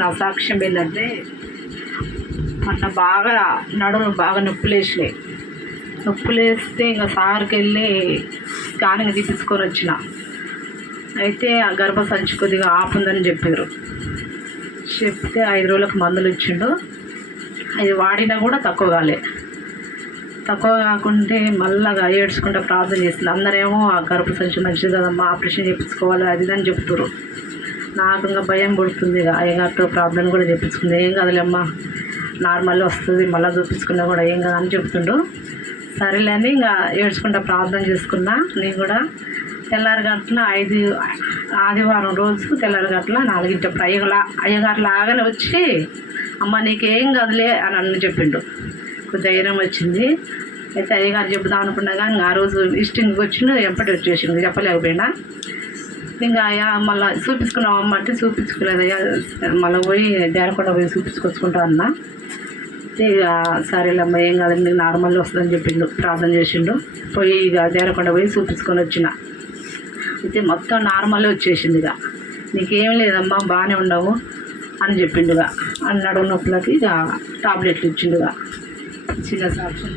నా సాక్ష్యం ఏంటంటే మొన్న బాగా నడుము బాగా నొప్పులేసినాయి. నొప్పులేస్తే ఇంకా సార్కి వెళ్ళి స్కానింగ్ తీపించుకొని వచ్చిన. అయితే ఆ గర్భసంచి కొద్దిగా ఆఫ్ ఉందని చెప్పారు. చెప్తే 5 రోజులకు మందులు ఇచ్చిండు. అది వాడినా కూడా తక్కువ కాకుంటే మళ్ళా ఏడ్చుకుంటూ ప్రార్థన చేసింది. అందరేమో ఆ గర్భసంచి మంచిది కదమ్మా, ఆపరేషన్ చేయించుకోవాలి అది అని చెప్తారు. నాకు ఇంకా భయం పడుతుంది. ఇక అయ్యగారితో ప్రార్థన కూడా చేయించుకుంది. ఏం కదలేమ్మా, నార్మల్ వస్తుంది, మళ్ళీ చూపించుకున్నా కూడా ఏం కదా అని చెప్తుండ్రు. సరేలే అని ఇంకా ఏడ్చుకుంటూ ప్రార్థన చేసుకున్నా. నేను కూడా తెల్లారి గంటల 5 ఆదివారం రోజు తెల్లారి గంటల 4 అయ్యగారు లాగానే వచ్చి అమ్మ నీకేం కదలే అని అన్న చెప్పిండు. ధైర్యం వచ్చింది. అయితే అయ్యగారు చెప్దాం అనుకున్నా కానీ ఆ రోజు విజిటింగ్కి వచ్చిండు, ఎప్పటి వచ్చేసిండు చెప్పలేకపోయినా. ఇంకా మళ్ళీ చూపించుకున్నాం అమ్మ అంటే చూపించుకోలేదయ్యా, మళ్ళీ పోయి దేరకొండ పోయి చూపించుకొచ్చుకుంటా అన్నా. ఇక సరేలేమ్మ ఏం కాదండి నార్మల్ వస్తుందని చెప్పిండు, ప్రార్థన చేసిండు. పోయి ఇక దేరకొండ పోయి చూపించుకొని వచ్చిన. అయితే మొత్తం నార్మల్ వచ్చేసింది. ఇక నీకేం లేదమ్మా బాగానే ఉండవు అని చెప్పిండుగా. అన్నాడు నొప్పులకి ఇక టాబ్లెట్లు ఇచ్చిండుగా. చిన్న సాక్ష్యం